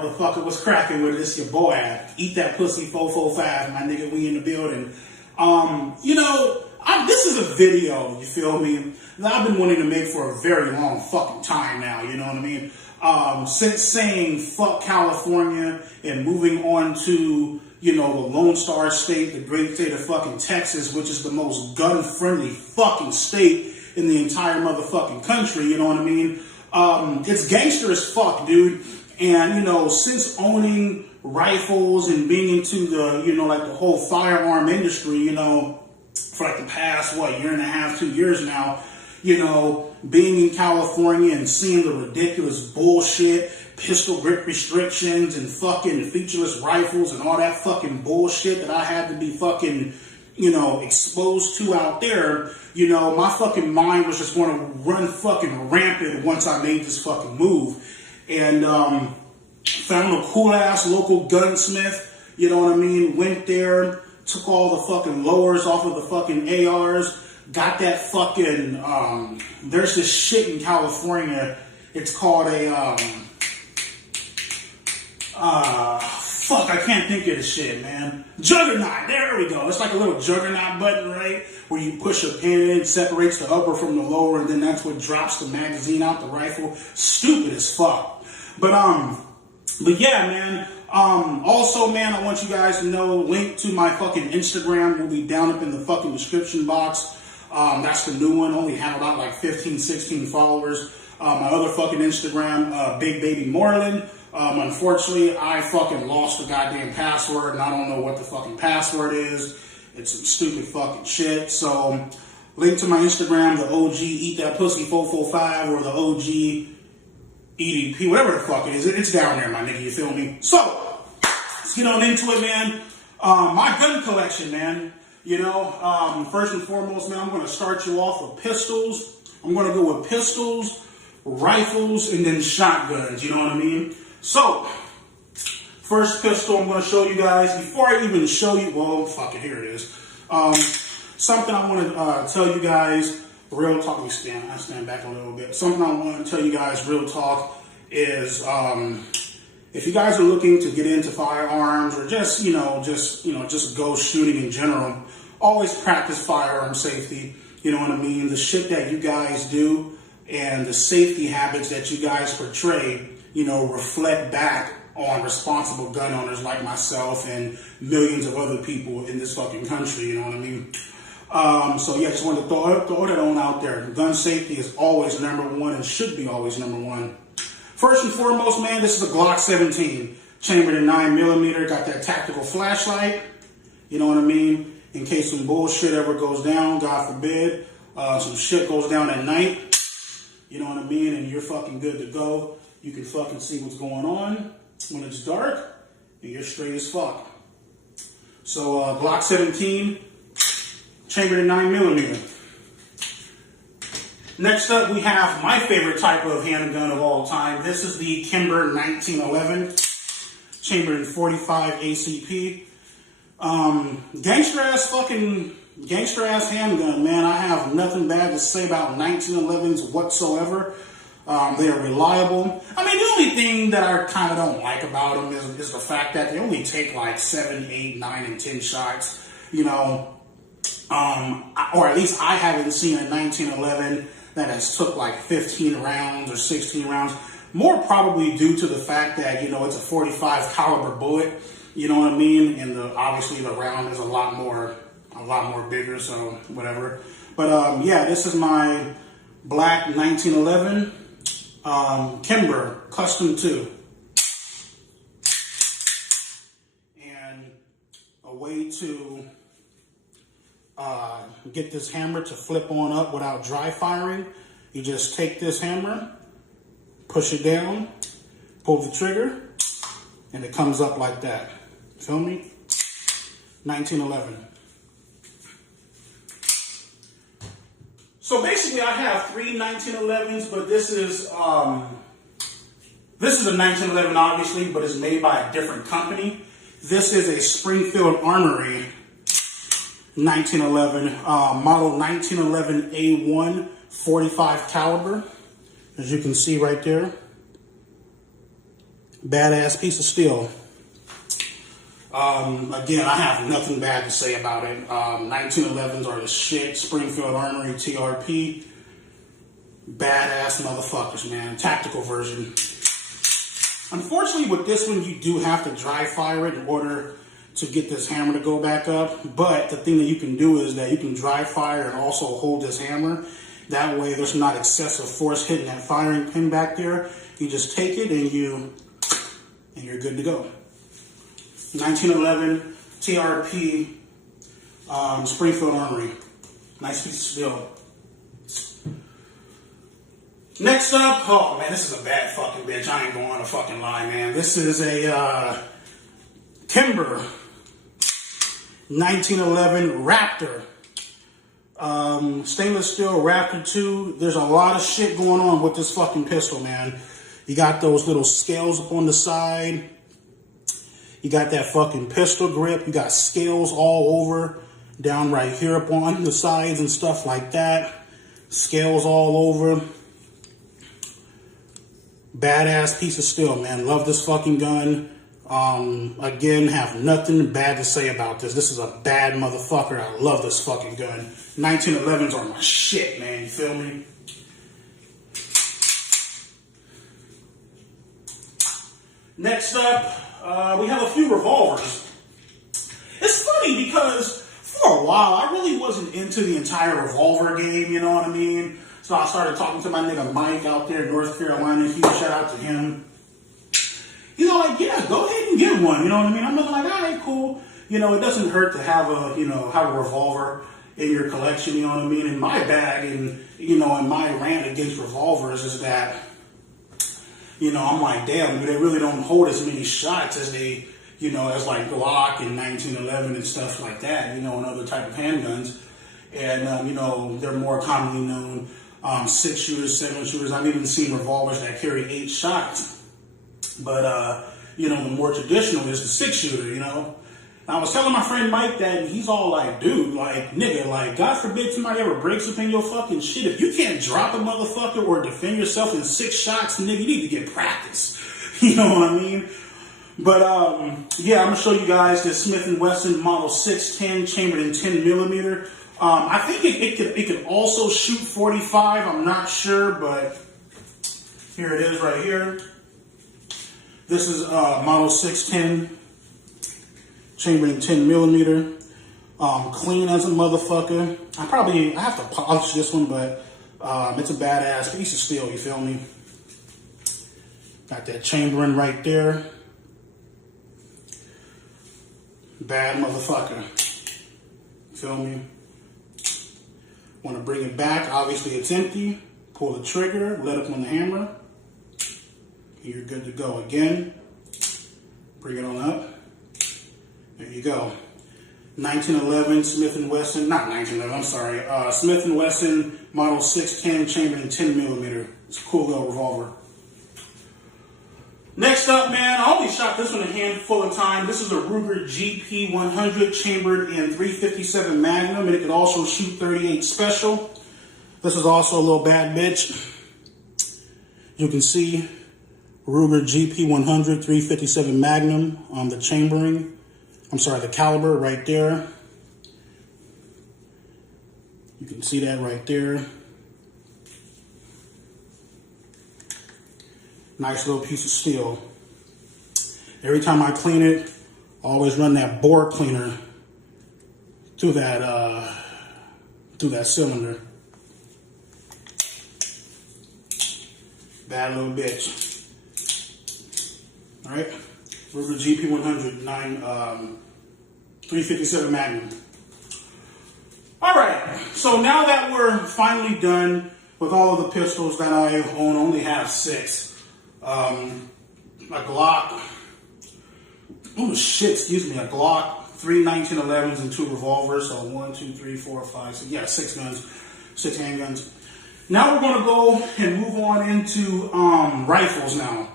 motherfucker. What's cracking with this? Your boy. Eat that pussy 445, my nigga. We in the building. This is a video, you feel me, that I've been wanting to make for a very long fucking time now, you know what I mean? Since saying fuck California and moving on to, the Lone Star State, the great state of fucking Texas, which is the most gun-friendly fucking state in the entire motherfucking country, you know what I mean? It's gangster as fuck, dude. And, since owning rifles and being into the, the whole firearm industry, for like the past, year and a half, 2 years now, being in California and seeing the ridiculous bullshit, pistol grip restrictions and fucking featureless rifles and all that fucking bullshit that I had to be fucking, exposed to out there, my fucking mind was just going to run fucking rampant once I made this fucking move. And found a cool ass local gunsmith, you know what I mean? Went there, took all the fucking lowers off of the fucking ARs, got that fucking, there's this shit in California, it's called a, I can't think of the shit, man. Juggernaut, there we go. It's like a little juggernaut button, right? Where you push a pin in, separates the upper from the lower, and then that's what drops the magazine out the rifle. Stupid as fuck. But yeah, man. Also, man, I want you guys to know, link to my fucking Instagram will be down up in the fucking description box. That's the new one. Only have about like 15, 16 followers. My other fucking Instagram, Big Baby Moreland. Unfortunately, I fucking lost the goddamn password, and I don't know what the fucking password is. It's some stupid fucking shit. So, link to my Instagram, the OG Eat That Pussy 445, or the OG EDP, whatever the fuck it is. It's down there, my nigga, you feel me? So, let's get on into it, man. My gun collection, man. First and foremost, man, I'm going to start you off with pistols. I'm going to go with pistols, rifles, and then shotguns, you know what I mean? So, first pistol I'm going to show you guys. Before I even show you, well, fuck it, here it is. Something I want to tell you guys, real talk. I stand back a little bit. Something I want to tell you guys, real talk, is if you guys are looking to get into firearms or just go shooting in general, always practice firearm safety. You know what I mean? The shit that you guys do and the safety habits that you guys portray, reflect back on responsible gun owners like myself and millions of other people in this fucking country, you know what I mean? So yeah, just wanted to throw that on out there. Gun safety is always number one and should be always number one. First and foremost, man, this is a Glock 17, chambered in 9mm, got that tactical flashlight, you know what I mean? In case some bullshit ever goes down, God forbid, some shit goes down at night, you know what I mean? And you're fucking good to go. You can fucking see what's going on when it's dark, and you're straight as fuck. So Glock 17, chambered in 9mm. Next up, we have my favorite type of handgun of all time. This is the Kimber 1911, chambered in 45 ACP. Gangster ass handgun, man. I have nothing bad to say about 1911s whatsoever. They are reliable. I mean, the only thing that I kind of don't like about them is the fact that they only take like 7, 8, 9, and 10 shots, or at least I haven't seen a 1911 that has took like 15 rounds or 16 rounds. More probably due to the fact that, it's a 45 caliber bullet, you know what I mean? And obviously the round is a lot more bigger, so whatever. But yeah, this is my black 1911 Kimber Custom 2. And a way to get this hammer to flip on up without dry firing, you just take this hammer, push it down, pull the trigger, and it comes up like that. Feel me? 1911. So basically, I have 3 1911s, but this is a 1911, obviously, but it's made by a different company. This is a Springfield Armory 1911, model 1911 A1, 45 caliber, as you can see right there. Badass piece of steel. Again, I have nothing bad to say about it. 1911s are the shit. Springfield Armory TRP. Badass motherfuckers, man. Tactical version. Unfortunately, with this one, you do have to dry fire it in order to get this hammer to go back up. But the thing that you can do is that you can dry fire and also hold this hammer. That way, there's not excessive force hitting that firing pin back there. You just take it and you're good to go. 1911 TRP Springfield Armory. Nice piece of steel. Next up, oh man, this is a bad fucking bitch. I ain't going to fucking lie, man. This is a Kimber 1911 Raptor. Stainless steel Raptor 2. There's a lot of shit going on with this fucking pistol, man. You got those little scales up on the side. You got that fucking pistol grip. You got scales all over, down right here up on the sides and stuff like that. Scales all over. Badass piece of steel, man. Love this fucking gun. Again, have nothing bad to say about this. This is a bad motherfucker. I love this fucking gun. 1911s are my shit, man. You feel me? Next up, we have a few revolvers. It's funny because for a while, I really wasn't into the entire revolver game, you know what I mean? So I started talking to my nigga Mike out there in North Carolina. Huge shout out to him. He's all like, yeah, go ahead and get one, you know what I mean? I'm like, all right, cool. You know, it doesn't hurt to have have a revolver in your collection, you know what I mean? In my bag and, in my rant against revolvers is that, I'm like, damn, they really don't hold as many shots as they, as like Glock and 1911 and stuff like that, and other type of handguns. And, they're more commonly known 6-shooters, 7-shooters. I've even seen revolvers that carry 8 shots. But, the more traditional is the 6-shooter, And I was telling my friend Mike that, and he's all like, dude, like, nigga, like, God forbid somebody ever breaks up in your fucking shit. If you can't drop a motherfucker or defend yourself in 6 shots, nigga, you need to get practice. You know what I mean? But, yeah, I'm going to show you guys this Smith & Wesson Model 610 chambered in 10 millimeter. I think it could also shoot 45. I'm not sure, but here it is right here. This is Model 610 chambered in 10 millimeter. Clean as a motherfucker. I have to polish this one, but it's a badass piece of steel, you feel me? Got that chambering right there. Bad motherfucker. Feel me? Want to bring it back. Obviously it's empty. Pull the trigger, let up on the hammer. You're good to go again. Bring it on up. There you go. 1911 Smith & Wesson, not 1911, I'm sorry. Smith & Wesson Model 610 chambered in 10 millimeter. It's a cool little revolver. Next up, man, I only shot this one a handful of times. This is a Ruger GP100 chambered in .357 Magnum, and it can also shoot .38 Special. This is also a little bad bitch. You can see Ruger GP100 .357 Magnum on the chambering. The caliber right there. You can see that right there. Nice little piece of steel. Every time I clean it, I always run that bore cleaner through that cylinder. Bad little bitch. All right, Ruger GP100 .357 Magnum. All right, so now that we're finally done with all of the pistols that I own, only have 6. A Glock, a Glock, 3 1911s and 2 revolvers, so 1, 2, 3, 4, 5, 6, yeah, 6 guns, 6 handguns. Now we're going to go and move on into rifles now.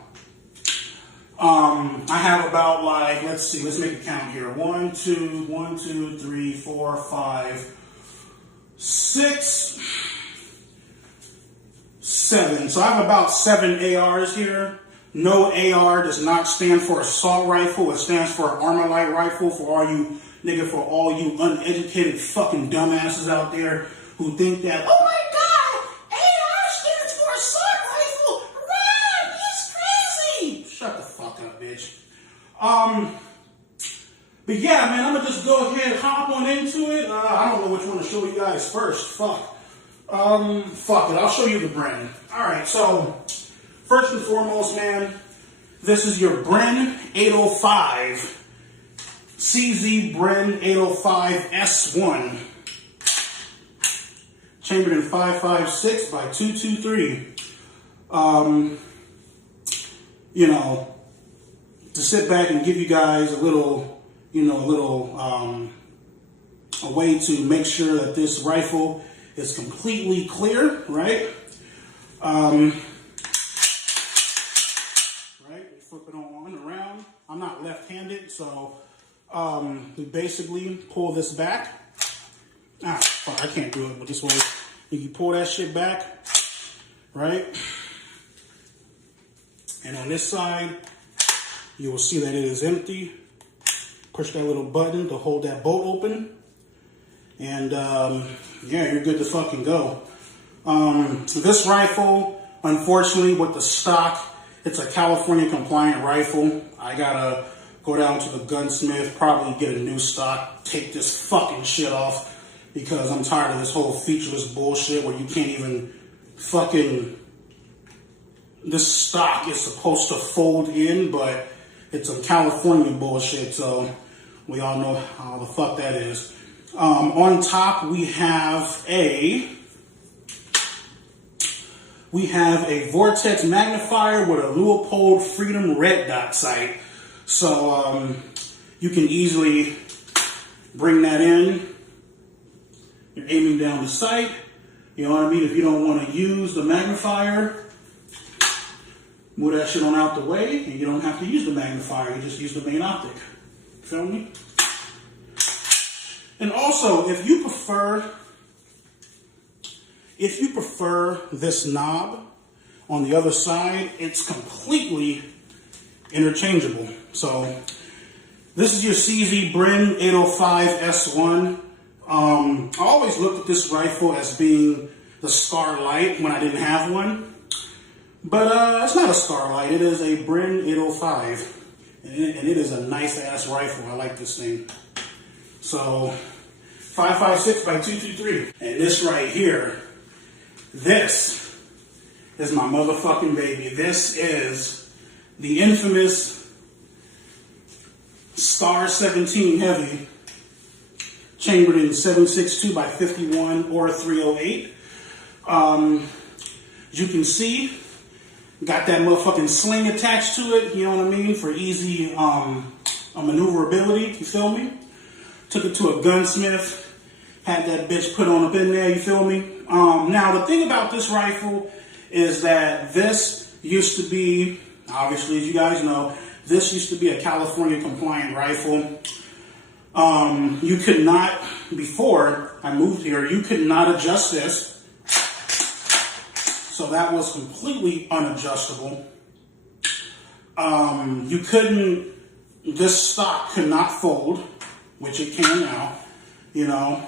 I have about let's make a count here. 1, 2, 3, 4, 5, 6, 7. So I have about 7 ARs here. No, AR does not stand for assault rifle. It stands for Armalite rifle for all you uneducated fucking dumbasses out there who think that, oh my God, AR stands for assault rifle. Run, he's crazy. Shut the fuck up, bitch. But yeah, man, I'm gonna just go ahead and hop on into it. I don't know which one to show you guys first. Fuck it. I'll show you the Bren. All right, so first and foremost, man, this is your Bren 805, CZ Bren 805 S1, chambered in 5.56 by 223. You know, to sit back and give you guys a way to make sure that this rifle is completely clear, right? Right, we flip it on around. I'm not left-handed, so we basically pull this back. Fuck, I can't do it, but this way, you pull that shit back, right? And on this side, you will see that it is empty. Push that little button to hold that bolt open. And yeah, you're good to fucking go. This rifle, unfortunately, with the stock, it's a California compliant rifle. I gotta go down to the gunsmith, probably get a new stock, take this fucking shit off, because I'm tired of this whole featureless bullshit where you can't even fucking... This stock is supposed to fold in, but it's some California bullshit, so we all know how the fuck that is. On top, we have a Vortex magnifier with a Leupold Freedom red dot sight. So you can easily bring that in. You're aiming down the sight. You know what I mean? If you don't want to use the magnifier, move that shit on out the way, and you don't have to use the magnifier. You just use the main optic. Feel me? And also, if you prefer this knob on the other side, it's completely interchangeable. So this is your CZ Bren 805 S1. I always looked at this rifle as being the Starlight when I didn't have one. But it's not a Starlight. It is a Bren 805. And it is a nice ass rifle. I like this thing. So 5.56 by 223. And this right here, this is my motherfucking baby. This is the infamous Star 17 Heavy, chambered in 7.62 by 51 or 308. As you can see, got that motherfucking sling attached to it, you know what I mean, for easy maneuverability, you feel me? Took it to a gunsmith, had that bitch put on up in there, you feel me? Now, the thing about this rifle is that this used to be, obviously, as you guys know, this used to be a California compliant rifle. You could not, before I moved here, you could not adjust this. So that was completely unadjustable. You couldn't, this stock could not fold, which it can now. You know,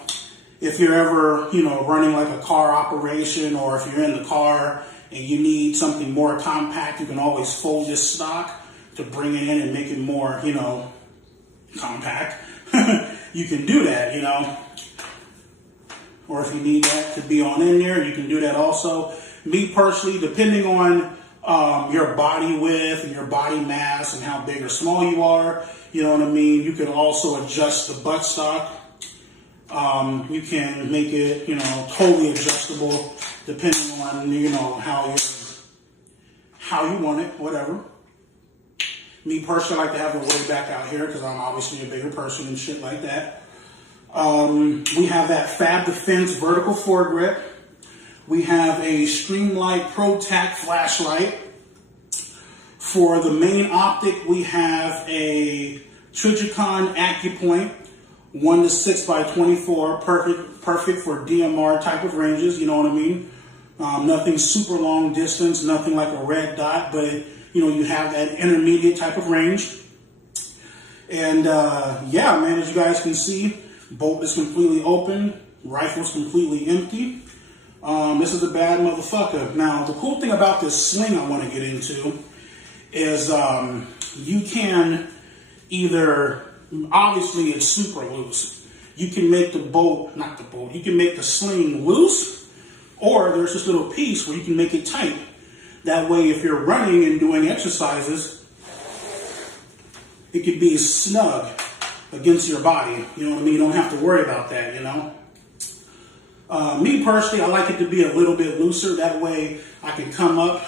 if you're ever, you know, running like a car operation, or if you're in the car and you need something more compact, you can always fold this stock to bring it in and make it more, you know, compact. You can do that, you know. Or if you need that to be on in there, you can do that also. Me personally, depending on your body width and your body mass and how big or small you are, you know what I mean, you can also adjust the buttstock. You can make it, you know, totally adjustable depending on, you know, how you want it, whatever. Me personally, I like to have it way back out here because I'm obviously a bigger person and shit like that. We have that Fab Defense vertical foregrip. We have a Streamlight Pro Tac flashlight. For the main optic, we have a Trijicon AccuPoint 1 to 6 by 24, perfect for DMR type of ranges, you know what I mean? Nothing super long distance, nothing like a red dot, but you have that intermediate type of range. And yeah, man, as you guys can see, bolt is completely open, rifle's completely empty. This is a bad motherfucker. Now, the cool thing about this sling I want to get into is you can either, obviously it's super loose. You can make the bolt, not the bolt, you can make the sling loose, or there's this little piece where you can make it tight. That way, if you're running and doing exercises, it could be snug against your body. You know what I mean? You don't have to worry about that, Me personally, I like it to be a little bit looser. That way I can come up.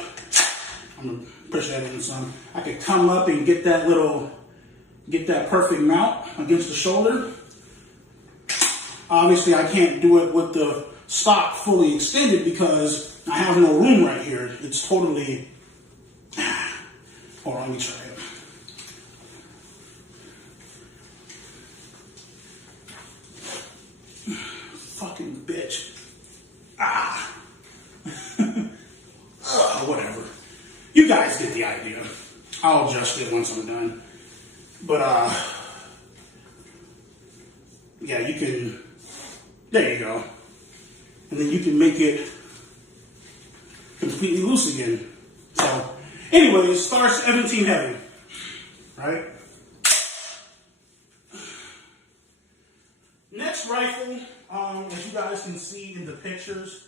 I'm going to push that in some. I can come up and get that perfect mount against the shoulder. Obviously, I can't do it with the stock fully extended because I have no room right here. It's totally... Hold on, let me try it. Fucking bitch. Whatever. You guys get the idea. I'll adjust it once I'm done. But, yeah, you can, there you go. And then you can make it completely loose again. So, anyways, Star 17 heavy, right? Next rifle, as you guys can see in the pictures,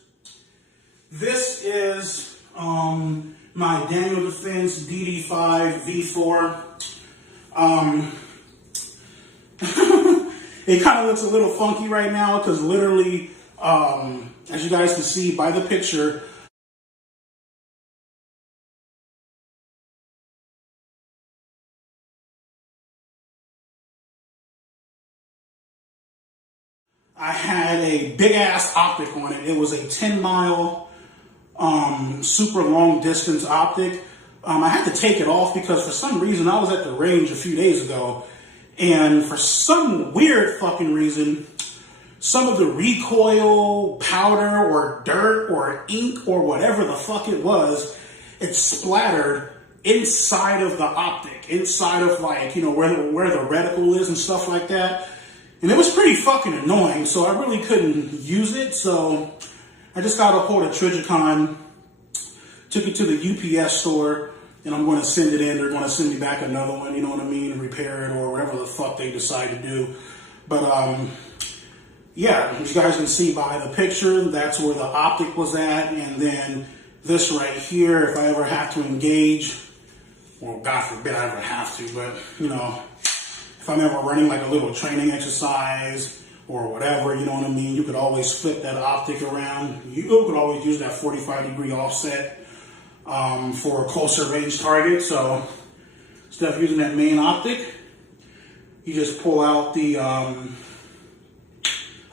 this is my Daniel Defense DD5 V4. It kind of looks a little funky right now because literally, as you guys can see by the picture, I had a big ass optic on it. It was a 10-mile super long distance optic. I had to take it off because for some reason I was at the range a few days ago, and for some weird fucking reason, some of the recoil powder or dirt or ink or whatever the fuck it was, it splattered inside of the optic, inside of like, where the reticle is and stuff like that. And it was pretty fucking annoying, so I really couldn't use it. So I just got a hold of Trijicon, took it to the UPS store, and I'm going to send it in. They're going to send me back another one, you know what I mean, repair it or whatever the fuck they decide to do. But yeah, as you guys can see by the picture, that's where the optic was at. And then this right here, if I ever have to engage, well, God forbid I ever have to, but, if I'm ever running like a little training exercise or whatever, you know what I mean, you could always flip that optic around. You could always use that 45-degree offset for a closer range target. So instead of using that main optic, you just pull out the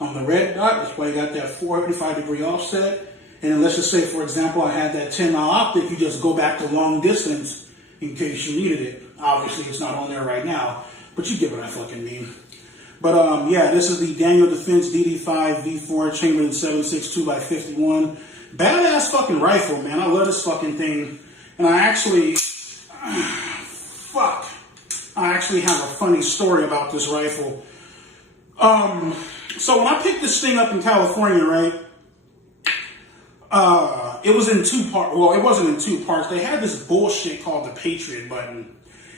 red dot. That's why you got that 45-degree offset. And then let's just say, for example, I had that 10-mile optic. You just go back to long distance in case you needed it. Obviously, it's not on there right now, but you get what I fucking mean. But yeah, this is the Daniel Defense DD5 V4 Chamberlain 7.62x51. Badass fucking rifle, man. I love this fucking thing. And I actually, I actually have a funny story about this rifle. So when I picked this thing up in California, right, it was in two parts. Well, it wasn't in two parts. They had this bullshit called the Patriot button.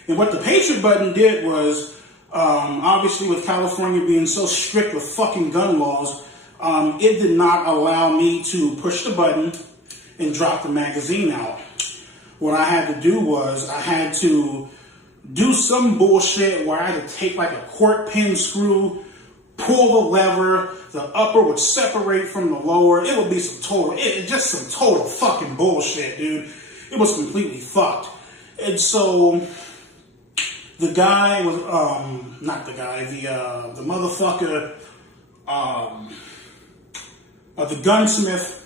And what the Patriot button did was, obviously with California being so strict with fucking gun laws, it did not allow me to push the button and drop the magazine out. What I had to do was I had to do some bullshit where I had to take like a cork pin screw, pull the lever, the upper would separate from the lower. It would be some total fucking bullshit, dude. It was completely fucked. And so the guy was, the motherfucker, the gunsmith,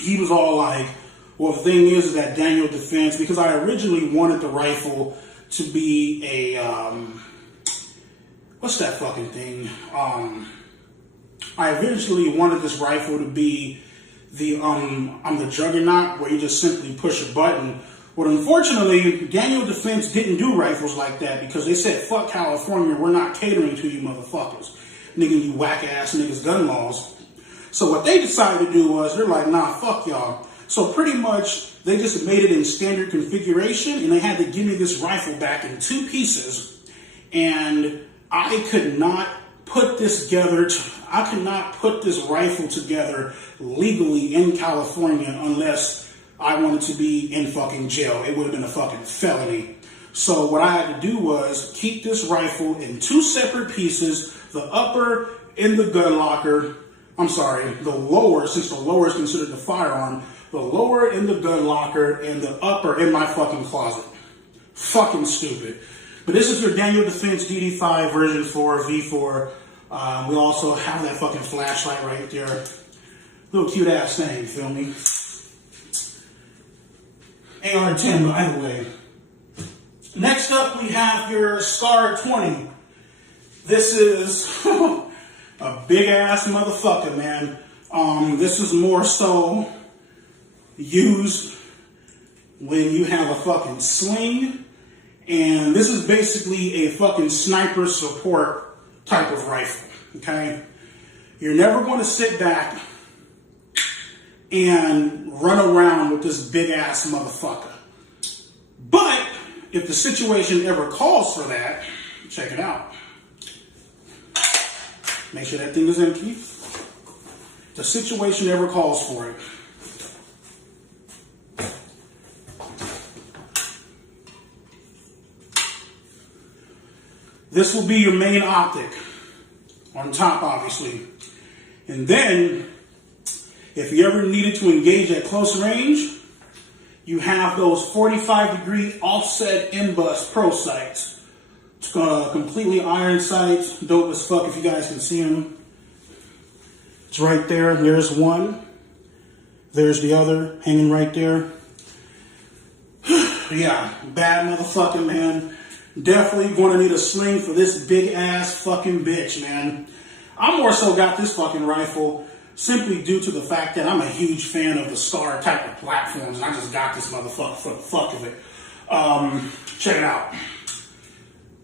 he was all like, well, the thing is that Daniel Defense, because I originally wanted the rifle to be a, what's that fucking thing? I eventually wanted this rifle to be the, on the Juggernaut, where you just simply push a button. Well, unfortunately, Daniel Defense didn't do rifles like that because they said, fuck California, we're not catering to you motherfuckers. Nigga, you whack-ass niggas gun laws. So what they decided to do was, they're like, nah, fuck y'all. So pretty much, they just made it in standard configuration, and they had to give me this rifle back in 2 pieces. And I could not put this together. I could not put this rifle together legally in California unless I wanted to be in fucking jail. It would have been a fucking felony. So what I had to do was keep this rifle in 2 separate pieces, the upper in the gun locker. I'm sorry, the lower, since the lower is considered the firearm, the lower in the gun locker and the upper in my fucking closet. Fucking stupid. But this is your Daniel Defense DD5 version 4 V4. We also have that fucking flashlight right there. Little cute ass thing, you feel me? AR-10, by the way. Next up, we have your SCAR 20. This is a big ass motherfucker, man. This is more so used when you have a fucking sling, and this is basically a fucking sniper support type of rifle, okay? You're never going to sit back and run around with this big ass motherfucker. But if the situation ever calls for that, check it out. Make sure that thing is empty. If the situation ever calls for it. This will be your main optic on top, obviously. And then, if you ever needed to engage at close range, you have those 45-degree offset M-Bus Pro sights. It's completely iron sights, dope as fuck if you guys can see them. It's right there. There's one. There's the other hanging right there. Yeah, bad motherfucking, man. Definitely going to need a sling for this big ass fucking bitch, man. I more so got this fucking rifle simply due to the fact that I'm a huge fan of the SCAR type of platforms, and I just got this motherfucker for the fuck of it. Check it out.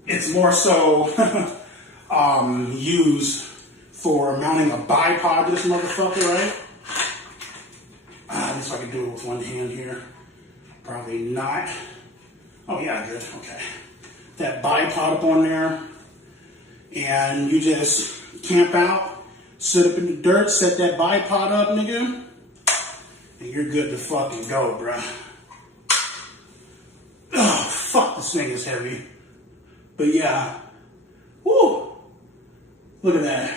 It's more so used for mounting a bipod to this motherfucker, right? I guess I can do it with one hand here. Probably not. Oh yeah, good, okay. That bipod up on there, and you just camp out, sit up in the dirt, set that bipod up, nigga, and you're good to fucking go, bruh. Oh, fuck, this thing is heavy. But yeah, woo, look at that.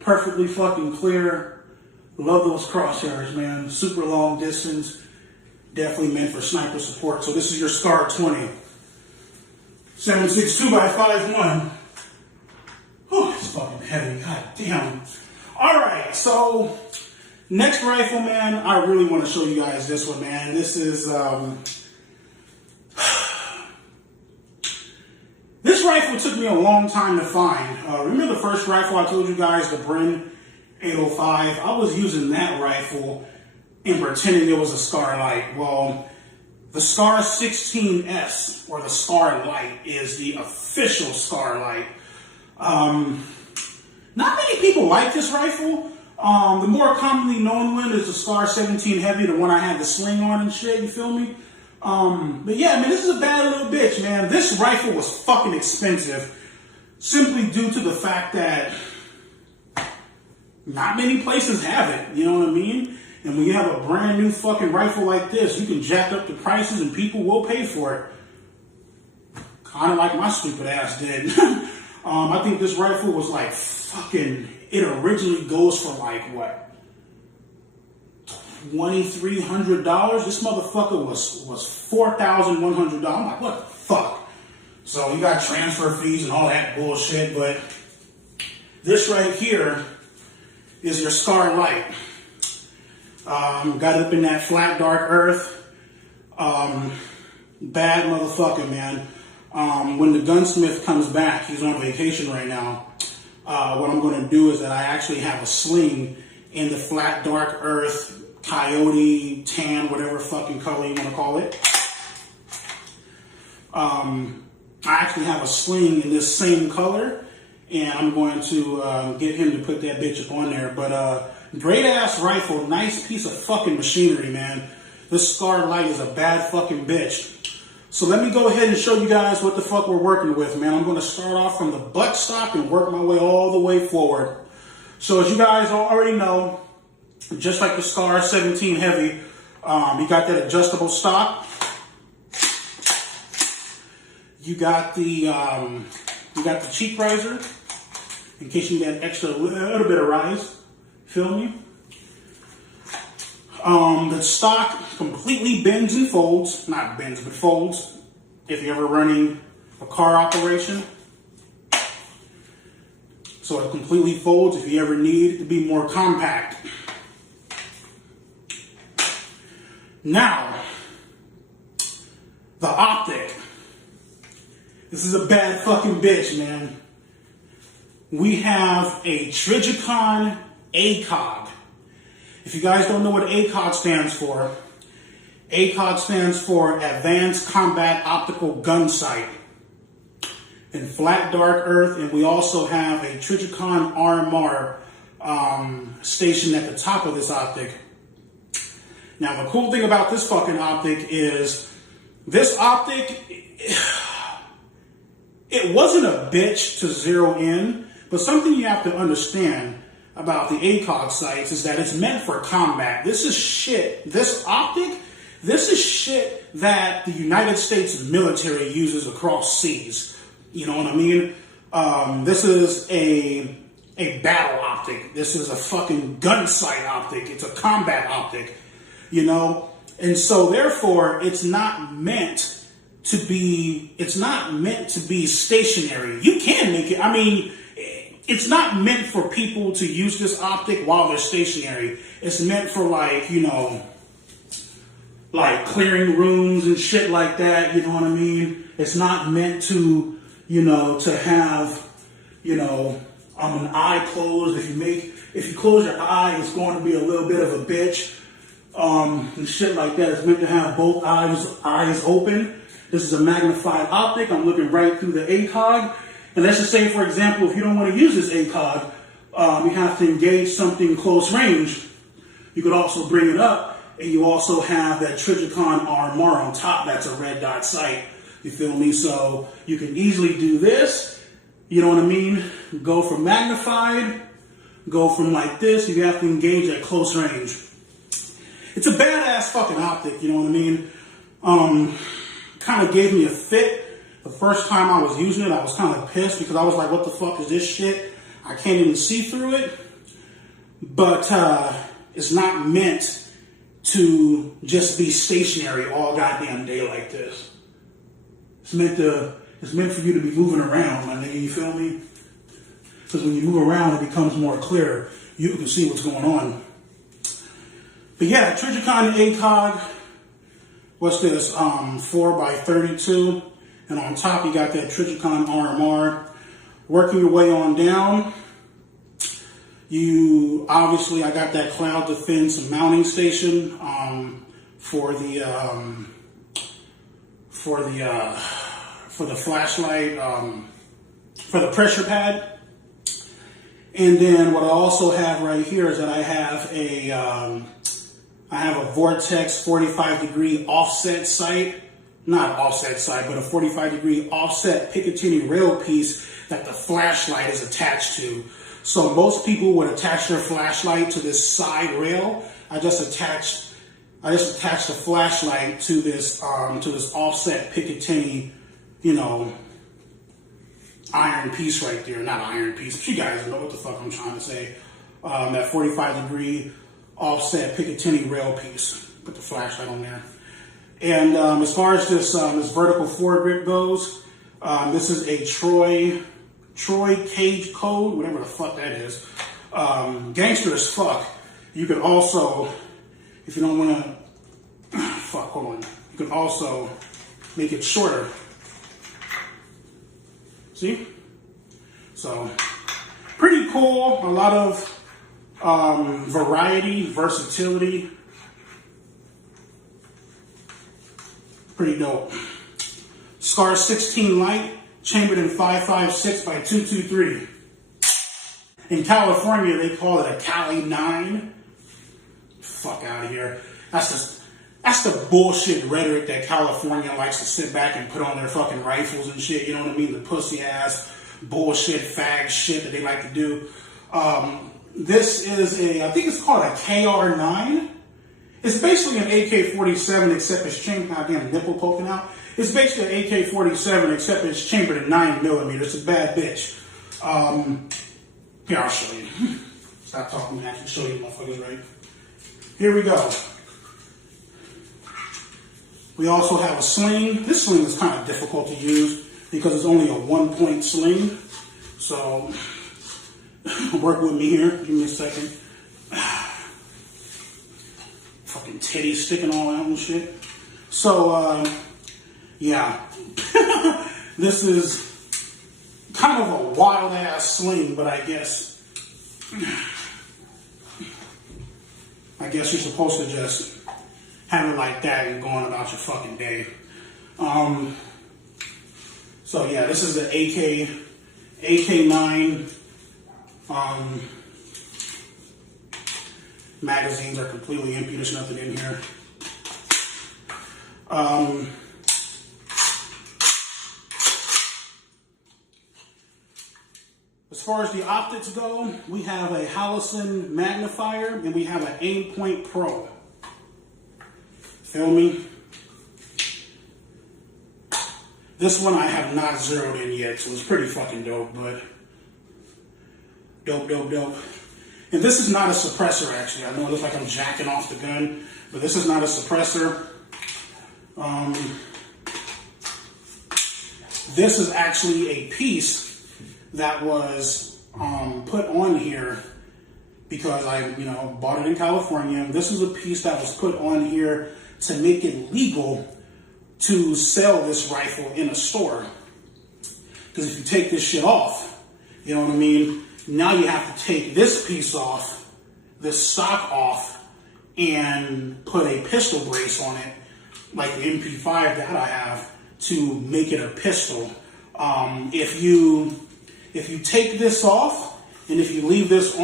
Perfectly fucking clear. Love those crosshairs, man. Super long distance. Definitely meant for sniper support. So this is your SCAR 20. 7.62 by 5.1. Whew, it's fucking heavy. God damn. Alright, so next rifle, man. I really want to show you guys this one, man. This is this rifle took me a long time to find. Remember the first rifle I told you guys, the Bren 805? I was using that rifle and pretending it was a SCAR Light. Well, the SCAR 16S, or the SCAR Light, is the official SCAR Light. Not many people like this rifle. The more commonly known one is the SCAR 17 Heavy, the one I had the sling on and shit, you feel me? But yeah, man, this is a bad little bitch, man. This rifle was fucking expensive simply due to the fact that not many places have it, you know what I mean? And when you have a brand new fucking rifle like this, you can jack up the prices and people will pay for it. Kind of like my stupid ass did. I think this rifle was like fucking, it originally goes for like what? $2,300. This motherfucker was $4,100. I'm like, what the fuck? So you got transfer fees and all that bullshit, but this right here is your SCAR Light. Got it up in that flat, dark earth. Bad motherfucker, man. When the gunsmith comes back, he's on vacation right now. What I'm going to do is that I actually have a sling in the flat, dark earth, coyote, tan, whatever fucking color you want to call it. I actually have a sling in this same color, and I'm going to get him to put that bitch up on there. But great ass rifle, nice piece of fucking machinery, man. This Scar Light is a bad fucking bitch. So let me go ahead and show you guys what the fuck we're working with, man. I'm going to start off from the buttstock and work my way all the way forward. So as you guys already know, just like the Scar 17 Heavy, you got that adjustable stock. You got the cheek riser in case you need that extra little bit of rise. Feel me? The stock completely bends and folds. Not bends, but folds. If you're ever running a car operation. So it completely folds if you ever need it to be more compact. Now, the optic. This is a bad fucking bitch, man. We have a Trijicon ACOG. If you guys don't know what ACOG stands for Advanced Combat Optical Gun Sight in flat dark earth, and we also have a Trijicon RMR stationed at the top of this optic. Now, the cool thing about this fucking optic is this optic, it wasn't a bitch to zero in, but something you have to understand about the ACOG sights is that it's meant for combat. This is shit. This optic, this is shit that the United States military uses across seas. You know what I mean? This is a battle optic. This is a fucking gun sight optic. It's a combat optic, you know? And so therefore, it's not meant to be stationary. You can make it, I mean, it's not meant for people to use this optic while they're stationary. It's meant for, like, you know, like clearing rooms and shit like that, you know what I mean? It's not meant to, you know, to have, you know, an eye closed. If you close your eye, it's going to be a little bit of a bitch, and shit like that. It's meant to have both eyes open. This is a magnified optic. I'm looking right through the ACOG. And let's just say, for example, if you don't want to use this ACOG, you have to engage something close range. You could also bring it up, and you also have that Trijicon RMR on top. That's a red dot sight. You feel me? So you can easily do this. You know what I mean? Go from magnified, go from like this. You have to engage at close range. It's a badass fucking optic. You know what I mean? Kind of gave me a fit. The first time I was using it, I was kind of pissed because I was like, what the fuck is this shit? I can't even see through it. But it's not meant to just be stationary all goddamn day like this. It's meant for you to be moving around, my nigga, you feel me? Because when you move around, it becomes more clear. You can see what's going on. But yeah, Trijicon ACOG, what's this, 4x32. And on top, you got that Trijicon RMR. Working your way on down, obviously, I got that Cloud Defense mounting station for the flashlight, for the pressure pad. And then what I also have right here is that I have a Vortex 45-degree offset sight. Not offset sight, but a 45-degree offset Picatinny rail piece that the flashlight is attached to. So most people would attach their flashlight to this side rail. I just attached the flashlight to this offset Picatinny, you know, iron piece right there. Not iron piece, but you guys know what the fuck I'm trying to say. That 45-degree offset Picatinny rail piece. Put the flashlight on there. And as far as this vertical foregrip goes, this is a Troy Cage Code, whatever the fuck that is. Gangster as fuck. You could also, if you don't want to, hold on. You can also make it shorter. See? So, pretty cool. A lot of variety, versatility. Pretty dope. Scar 16 Light, chambered in 5.56 by 223. In California, they call it a Cali 9. Fuck out of here. That's the bullshit rhetoric that California likes to sit back and put on their fucking rifles and shit. You know what I mean? The pussy ass bullshit fag shit that they like to do. This is I think it's called a KR9. It's basically an AK-47 except it's chambered. Goddamn nipple poking out. It's basically an AK-47 except it's chambered at 9mm. It's a bad bitch. Here, I'll show you. Stop talking, man. I can show you motherfuckers, right? Here we go. We also have a sling. This sling is kind of difficult to use because it's only a 1-point sling. So, work with me here. Give me a second. Fucking titties sticking all out and shit. So, yeah. This is kind of a wild ass sling, but I guess you're supposed to just have it like that and going about your fucking day. So yeah, this is the AK9. Magazines are completely empty. There's nothing in here. As far as the optics go, we have a Holosun magnifier and we have an Aimpoint Pro. Feel me? This one I have not zeroed in yet, so it's pretty fucking dope, but dope. And this is not a suppressor, actually. I know it looks like I'm jacking off the gun, but this is not a suppressor. This is actually a piece that was put on here because I, bought it in California. This is a piece that was put on here to make it legal to sell this rifle in a store. Because if you take this shit off, you know what I mean? Now you have to take this piece off, this stock off, and put a pistol brace on it, like the MP5 that I have, to make it a pistol. If you take this off and if you leave this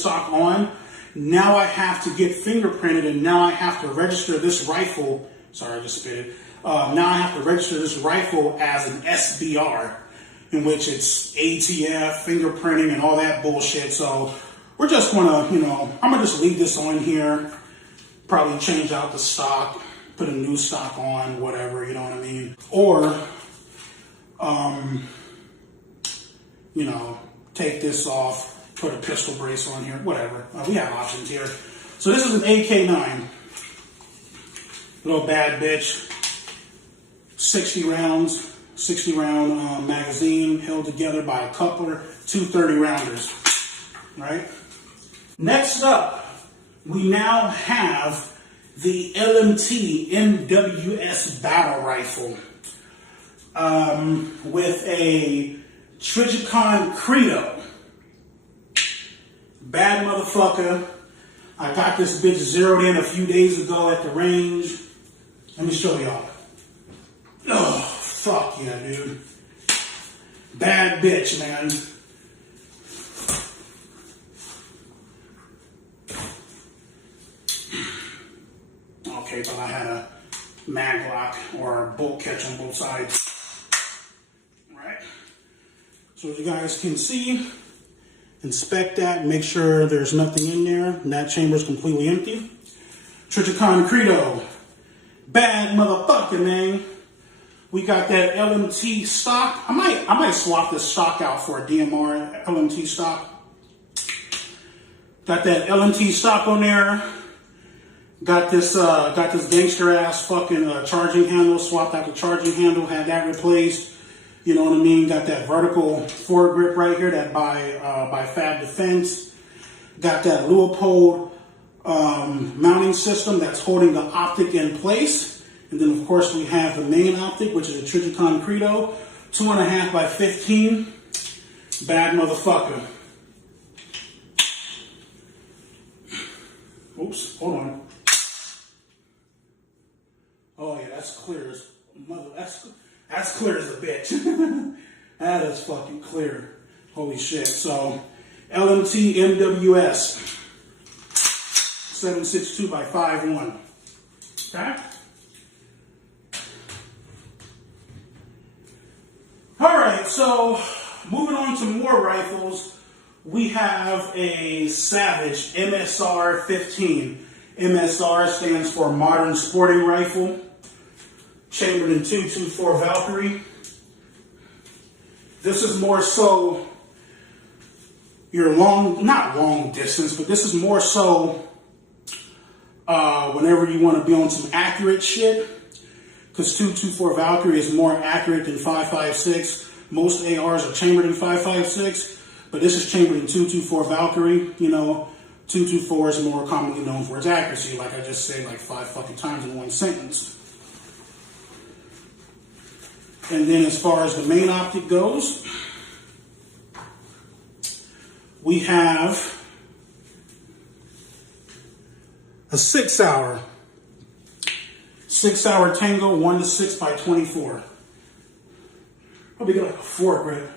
stock on, now I have to get fingerprinted and now I have to register this rifle. Sorry, I just spit it. Now I have to register this rifle as an SBR, in which it's ATF, fingerprinting, and all that bullshit. So we're just gonna, I'm gonna just leave this on here, probably change out the stock, put a new stock on, whatever, you know what I mean? Or, take this off, put a pistol brace on here, whatever. We have options here. So this is an AK9. Little bad bitch. 60 rounds, 60 round magazine held together by a coupler, 230 rounders, right? Next up, we now have the LMT MWS battle rifle with a Trijicon Credo. Bad motherfucker. I got this bitch zeroed in a few days ago at the range. Let me show y'all. Oh, fuck yeah, dude. Bad bitch, man. Okay, but I had a mag lock or a bolt catch on both sides. Right? So as you guys can see, inspect that, make sure there's nothing in there, and that chamber is completely empty. Trijicon Credo. Bad motherfucker, man. We got that LMT stock. I might swap this stock out for a DMR LMT stock. Got that LMT stock on there. Got this gangster ass fucking charging handle. Swapped out the charging handle. Had that replaced. You know what I mean? Got that vertical foregrip right here. That by Fab Defense. Got that Leupold mounting system that's holding the optic in place. And then, of course, we have the main optic, which is a Trijicon Credo, 2.5 by 15. Bad motherfucker. Oops, hold on. Oh, yeah, that's clear. Mother, that's clear as a bitch. That is fucking clear. Holy shit. So, LMT MWS 762 by 5.1. Okay? Alright, so moving on to more rifles, we have a Savage MSR 15. MSR stands for Modern Sporting Rifle. Chambered in .224 Valkyrie. This is more so your not long distance, but this is more so whenever you want to be on some accurate shit. Because .224 Valkyrie is more accurate than 5.56. Most ARs are chambered in 5.56, but this is chambered in .224 Valkyrie. You know, .224 is more commonly known for its accuracy, like I just said like 5 fucking times in one sentence. And then as far as the main optic goes, we have a 6-hour Tango 1-6 by 24. Probably get like a foregrip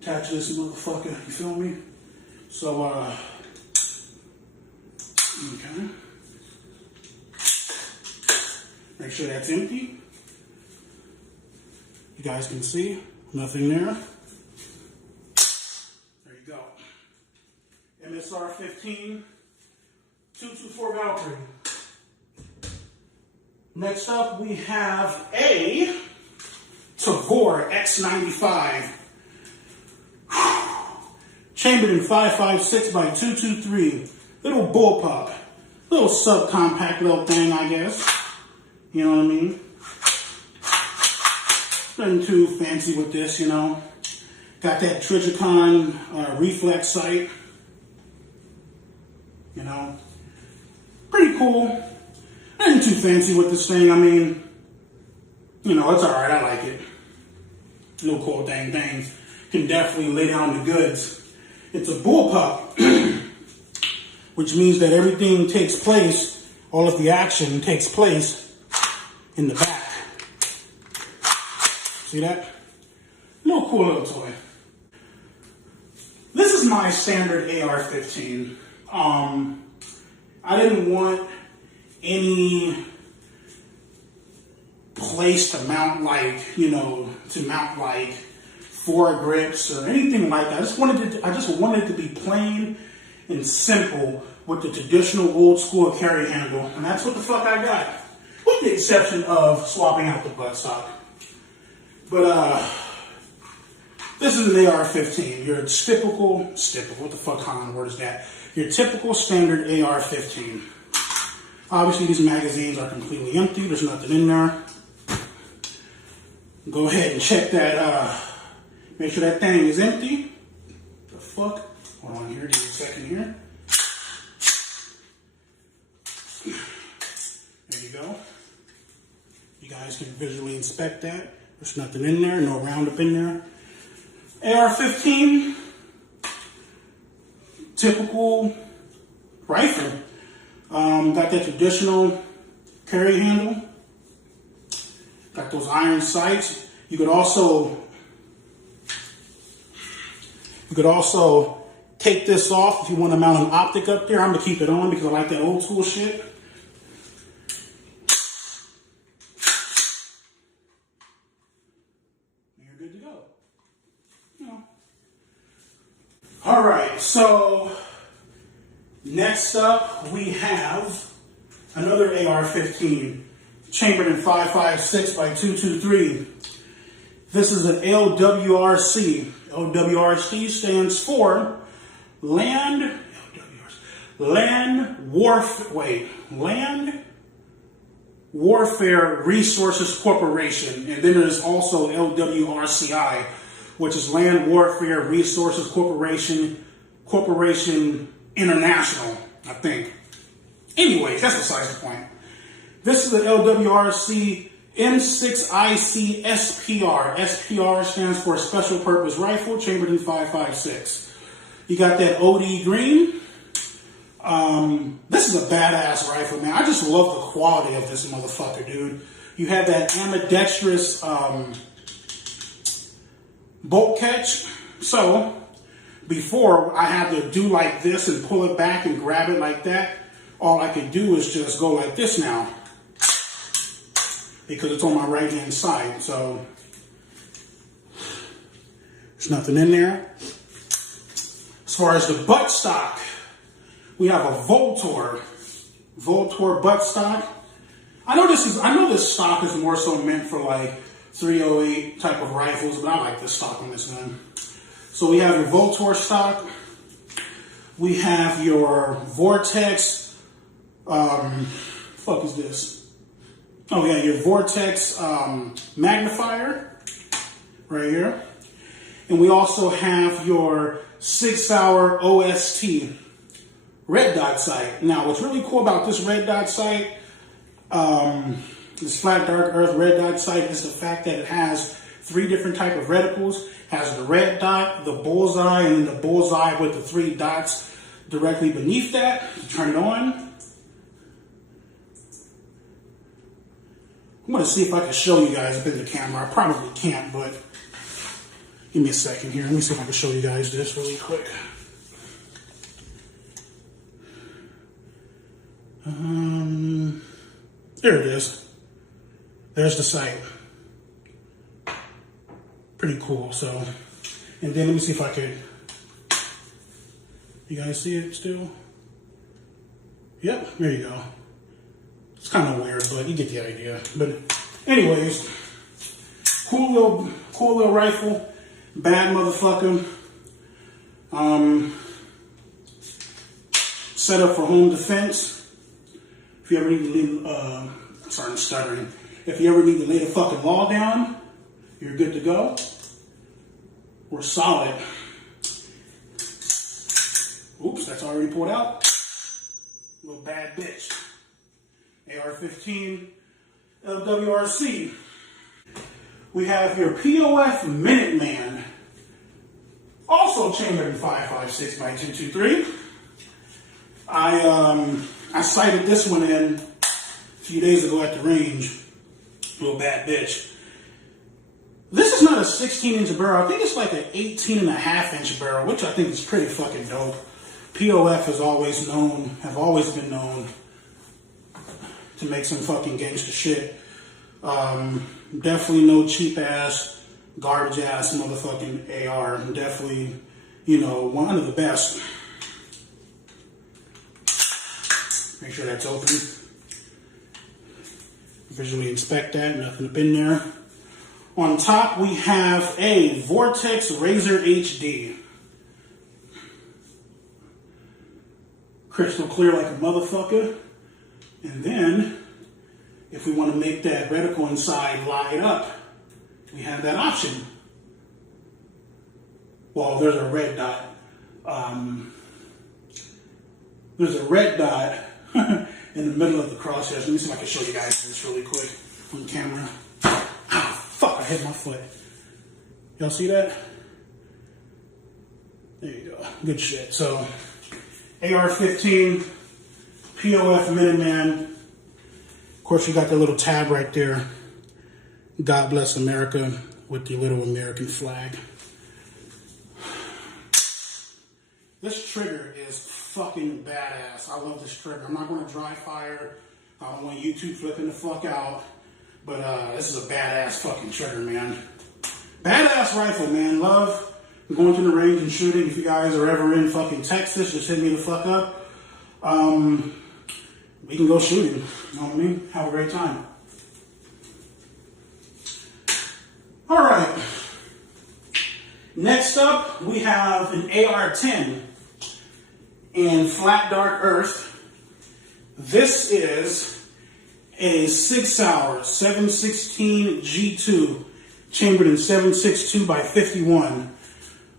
attached to this motherfucker, you feel me? So, okay. Make sure that's empty. You guys can see, nothing there. There you go. MSR 15, .224 Valkyrie. Next up, we have a Tavor X95. Chambered in 5.56 by 223. Little bullpup. Little subcompact little thing, I guess. You know what I mean? Nothing too fancy with this, you know. Got that Trijicon reflex sight. You know. Pretty cool. Nothing too fancy with this thing. I mean, you know, it's alright. I like it. Little cool things. Can definitely lay down the goods. It's a bullpup. Which means that everything takes place, all of the action takes place in the back. See that? Little cool little toy. This is my standard AR-15. I didn't want any place to mount like foregrips or anything like that. I just wanted it to be plain and simple with the traditional old school carry handle, and that's what the fuck I got, with the exception of swapping out the buttstock. But this is an AR-15. Your typical, what the fuck kind of word is that? Your typical standard AR-15. Obviously, these magazines are completely empty. There's nothing in there. Go ahead and check that. Make sure that thing is empty. The fuck? Hold on here. Give me a second here. There you go. You guys can visually inspect that. There's nothing in there. No roundup in there. AR-15. Typical rifle. Got that traditional carry handle. Got those iron sights. You could also take this off if you want to mount an optic up there. I'm gonna keep it on because I like that old school shit. You're good to go. You know. All right, so next up we have another AR-15, chambered in 5.56 by 223. This is an LWRC. LWRC stands for Land Warfare Resources Corporation, and then there's also LWRCI, which is Land Warfare Resources Corporation International, I think. Anyways, that's besides the point. This is the LWRC M6IC SPR. SPR stands for Special Purpose Rifle, chambered in 5.56. You got that OD green. This is a badass rifle, man. I just love the quality of this motherfucker, dude. You have that ambidextrous bolt catch. So before I had to do like this and pull it back and grab it like that, all I could do is just go like this now because it's on my right hand side. So there's nothing in there. As far as the buttstock, we have a Voltor buttstock. I know this stock is more so meant for like 308 type of rifles, but I like this stock on this gun. So we have your Voltor stock. We have your Vortex. Fuck is this? Oh yeah, your Vortex magnifier right here. And we also have your 6-hour OST red dot sight. Now, what's really cool about this red dot sight, this flat dark earth red dot sight, is the fact that it has 3 different type of reticles. It has the red dot, the bullseye, and then the bullseye with the 3 dots directly beneath that. Turn it on. I'm going to see if I can show you guys up in the camera. I probably can't, but give me a second here. Let me see if I can show you guys this really quick. There it is. There's the sight. Pretty cool. So, and then let me see if I could. You guys see it still? Yep, there you go. It's kind of weird, but you get the idea. But anyways, cool little rifle. Bad motherfucker. Set up for home defense. If you ever need to leave, sorry, I'm stuttering. If you ever need to lay the fucking law down, you're good to go. We're solid. Oops, that's already pulled out. Little bad bitch. AR-15 LWRC. We have your POF Minuteman, also chambered in 5.56x223. I sighted this one in a few days ago at the range. Little bad bitch. This is not a 16-inch barrel. I think it's like an 18.5-inch barrel, which I think is pretty fucking dope. POF have always been known to make some fucking gangster shit. Definitely no cheap ass, garbage ass motherfucking AR. Definitely, one of the best. Make sure that's open. Visually inspect that, nothing up in there. On top, we have a Vortex Razor HD. Crystal clear like a motherfucker. And then, if we want to make that reticle inside light up, we have that option. Well, there's a red dot. There's a red dot in the middle of the crosshairs. Let me see if I can show you guys this really quick on camera. Ah, fuck, I hit my foot. Y'all see that? There you go. Good shit. So, AR-15, POF Minuteman. Of course, you got the little tab right there. God bless America with the little American flag. This trigger is fucking badass. I love this trigger. I'm not going to dry fire. I don't want YouTube flipping the fuck out. But this is a badass fucking trigger, man. Badass rifle, man. Love going to the range and shooting. If you guys are ever in fucking Texas, just hit me the fuck up. We can go shooting. You know what I mean? Have a great time. All right. Next up, we have an AR-10 in flat dark earth. This is a 6-hour 716 G2 chambered in 7.62 by 51.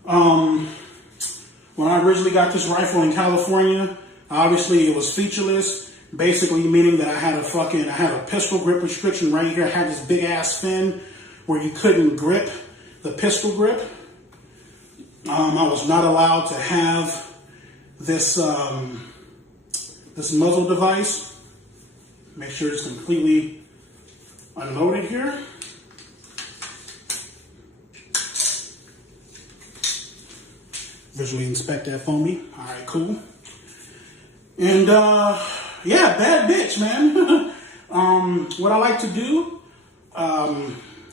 When I originally got this rifle in California, obviously it was featureless, basically meaning that I had a pistol grip restriction right here. I had this big ass fin where you couldn't grip the pistol grip. I was not allowed to have this this muzzle device. Make sure it's completely unload it here. Visually inspect that for me. All right, cool. And yeah, bad bitch, man. What I like to do,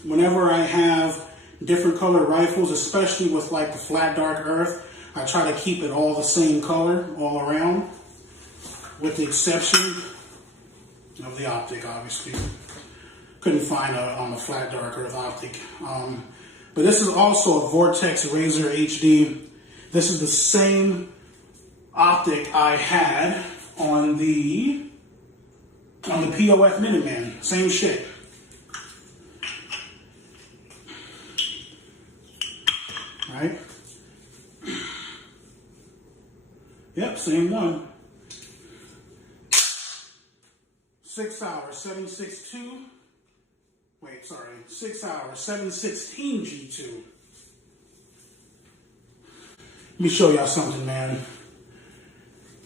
whenever I have different colored rifles, especially with like the flat dark earth, I try to keep it all the same color all around, with the exception of the optic, obviously. Couldn't find on the flat dark earth optic. But this is also a Vortex Razor HD. This is the same optic I had on the POF Minuteman. Same shit. Right? Yep, same one. 6 hours, 7.62. Wait, sorry. 6 hours, 7.16 G2. Let me show y'all something, man.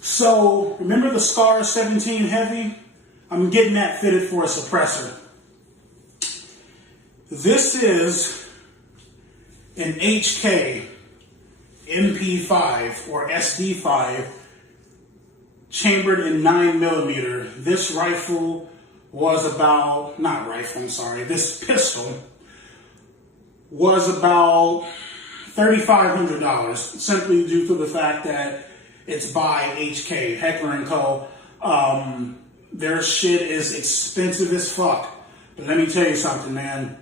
So, remember the Scar 17 Heavy? I'm getting that fitted for a suppressor. This is an HK MP5 or SD5 chambered in 9mm. This rifle was about, this pistol was about $3,500, simply due to the fact that it's by HK, Heckler & Co. Their shit is expensive as fuck. But let me tell you something, man.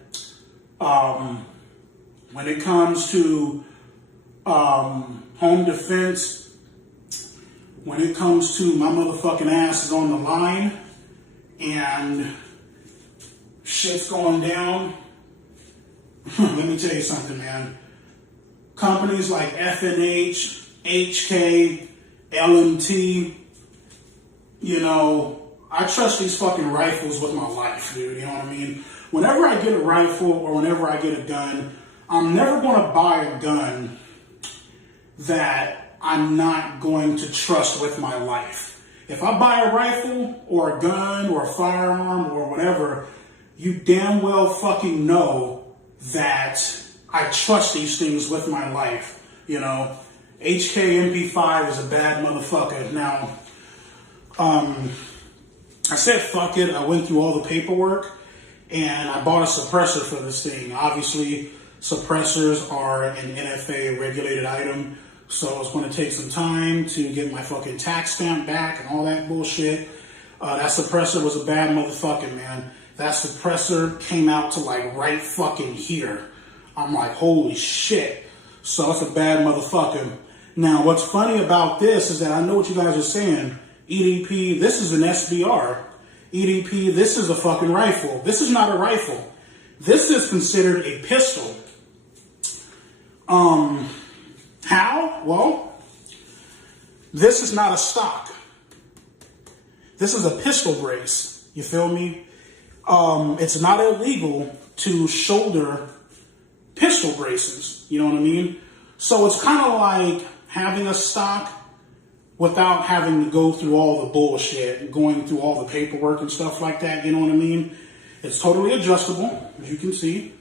When it comes to home defense, when it comes to my motherfucking ass is on the line and shit's going down, let me tell you something, man. Companies like FNH, HK, LMT, you know, I trust these fucking rifles with my life, dude, you know what I mean? Whenever I get a rifle or whenever I get a gun, I'm never going to buy a gun that I'm not going to trust with my life. If I buy a rifle or a gun or a firearm or whatever, you damn well fucking know that I trust these things with my life, you know? HK MP5 is a bad motherfucker. Now, I said fuck it. I went through all the paperwork and I bought a suppressor for this thing. Obviously, suppressors are an NFA regulated item, so it's going to take some time to get my fucking tax stamp back and all that bullshit. That suppressor was a bad motherfucker, man. That suppressor came out to like right fucking here. I'm like, holy shit. So it's a bad motherfucker. Now, what's funny about this is that I know what you guys are saying. EDP, this is an SBR. EDP, this is a fucking rifle. This is not a rifle. This is considered a pistol. How? Well, this is not a stock. This is a pistol brace. You feel me? It's not illegal to shoulder pistol braces. You know what I mean? So it's kind of like having a stock without having to go through all the bullshit, going through all the paperwork and stuff like that. You know what I mean? It's totally adjustable, as you can see.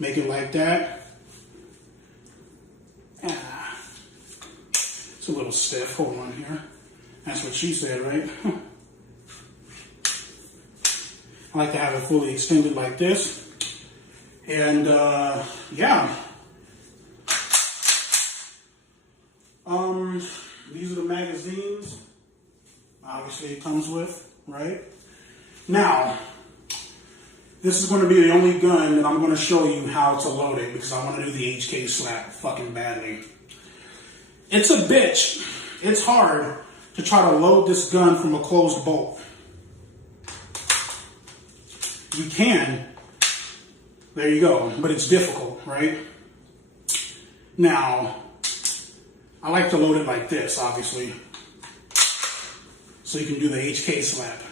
Make it like that. It's a little stiff. Hold on here. That's what she said, right? I like to have it fully extended like this. And, yeah. These are the magazines. Obviously it comes with, right? Now, this is going to be the only gun that I'm going to show you how to load it because I want to do the HK slap fucking badly. It's a bitch. It's hard to try to load this gun from a closed bolt. You can. There you go. But it's difficult, right? Now, I like to load it like this, obviously. So you can do the HK slap.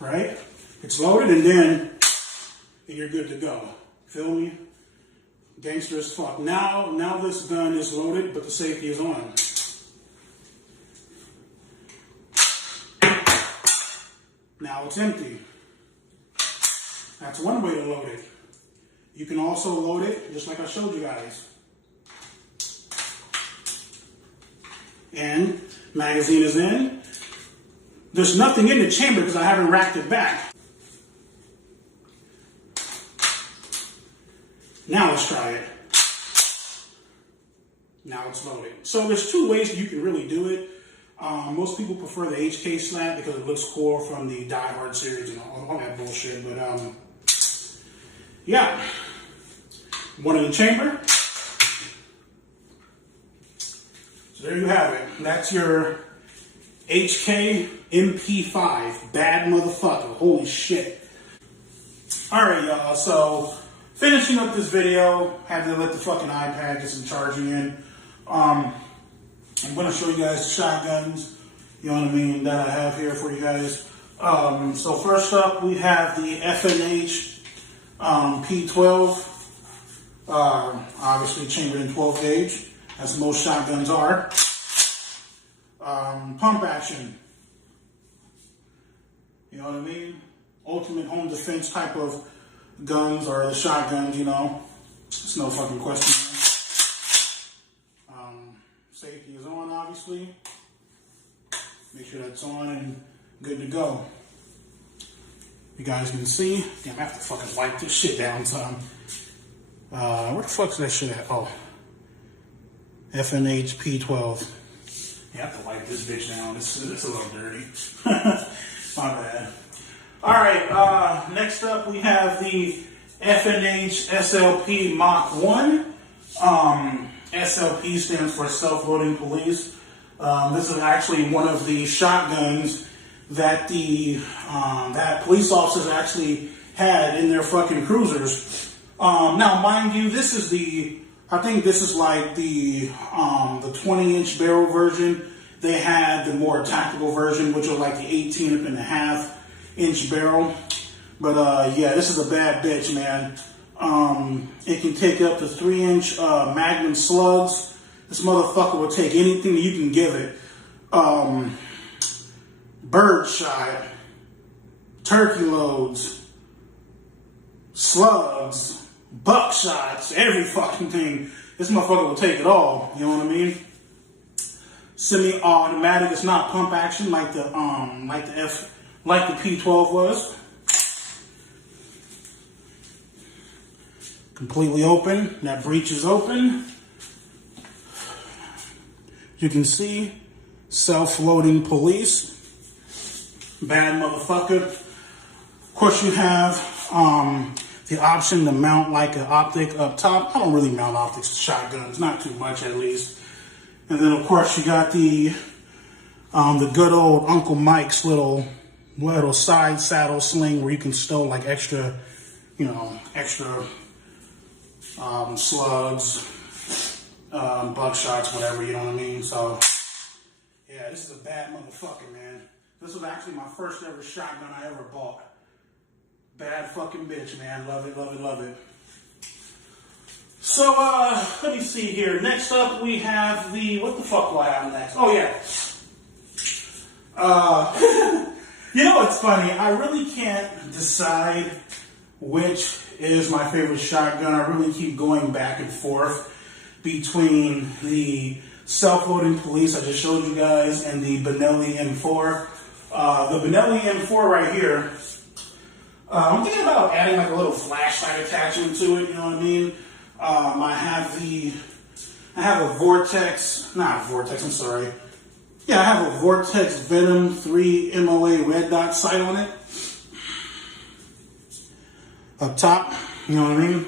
Right? It's loaded and then you're good to go. Feel me? Gangster as fuck. Now this gun is loaded, but the safety is on. Now it's empty. That's one way to load it. You can also load it just like I showed you guys. And magazine is in. There's nothing in the chamber because I haven't racked it back. Now let's try it. Now it's loaded. So there's two ways you can really do it. Most people prefer the HK slab because it looks cool from the Die Hard series and all that bullshit. But yeah, one in the chamber. So there you have it. That's your HK MP5. Bad motherfucker. Holy shit. Alright, y'all. So finishing up this video, had to let the fucking iPad get some charging in. I'm going to show you guys the shotguns, you know what I mean, that I have here for you guys. So first up, we have the FNH P12, obviously chambered in 12 gauge, as most shotguns are. Pump action, you know what I mean? Ultimate home defense type of guns, or the shotguns, you know. It's no fucking question. Safety is on, obviously. Make sure that's on and good to go. You guys can see. Damn, I have to fucking wipe this shit down some. Where the fuck's that shit at? Oh. FNH P12. Yeah, I have to wipe this bitch down. It's a little dirty. My bad. Alright, next up we have the FNH SLP Mach 1. SLP stands for Self-Loading Police. This is actually one of the shotguns that the that police officers actually had in their fucking cruisers. Now, mind you, this is I think this is like the 20-inch barrel version. They had the more tactical version, which was like the 18.5-inch barrel. But yeah, this is a bad bitch, man. It can take up to 3-inch Magnum slugs. This motherfucker will take anything that you can give it. Bird shot, turkey loads, slugs, buckshots, every fucking thing. This motherfucker will take it all. You know what I mean? Semi-automatic. It's not pump action like the P12 was. Completely open. That breech is open. You can see self-loading police. Bad motherfucker. Of course, you have the option to mount like an optic up top. I don't really mount optics to shotguns, not too much at least. And then of course you got the good old Uncle Mike's little side saddle sling where you can stow like extra, extra slugs, buckshots, whatever, you know what I mean? So, yeah, this is a bad motherfucker, man. This was actually my first ever shotgun I ever bought. Bad fucking bitch, man. Love it, love it, love it. So, let me see here. Next up, we have what the fuck do I have next? Oh, yeah. You know what's funny? I really can't decide which is my favorite shotgun. I really keep going back and forth between the self-loading police I just showed you guys and the Benelli M4. The Benelli M4 right here, I'm thinking about adding like a little flashlight attachment to it, you know what I mean? I have a Vortex, I'm sorry. Yeah, I have a Vortex Venom 3 MOA red dot sight on it. Up top, you know what I mean?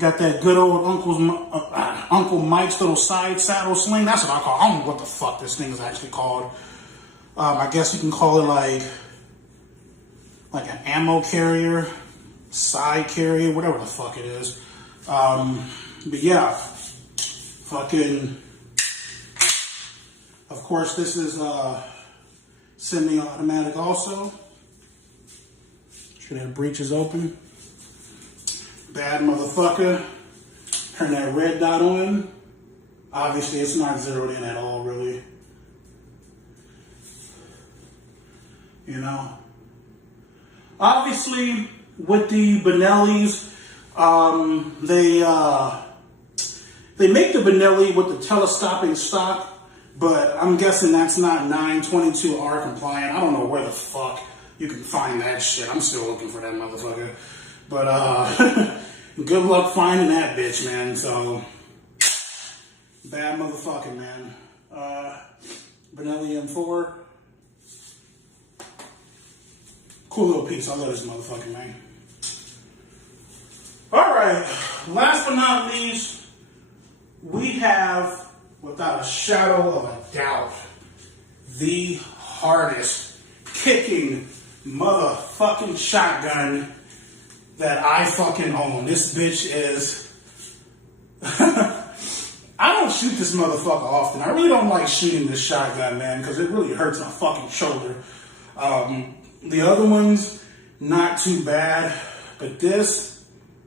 Got that good old Uncle Mike's little side saddle sling. That's what I call it. I don't know what the fuck this thing is actually called. I guess you can call it like an ammo carrier, side carrier, whatever the fuck it is. But yeah, fucking, of course this is semi-automatic also. Sure that breech is open. Bad motherfucker. Turn that red dot on. Obviously it's not zeroed in at all, really. You know, Obviously, with the Benellis, they make the Benelli with the telescoping stock, but I'm guessing that's not 922R compliant. I don't know where the fuck you can find that shit. I'm still looking for that motherfucker. But good luck finding that bitch, man. So bad motherfucking, man. Benelli M4. Cool little piece. I love this motherfucking man. Alright, last but not least, we have, without a shadow of a doubt, the hardest kicking motherfucking shotgun that I fucking own. This bitch is... I don't shoot this motherfucker often. I really don't like shooting this shotgun, man, because it really hurts my fucking shoulder. The other ones, not too bad, but this,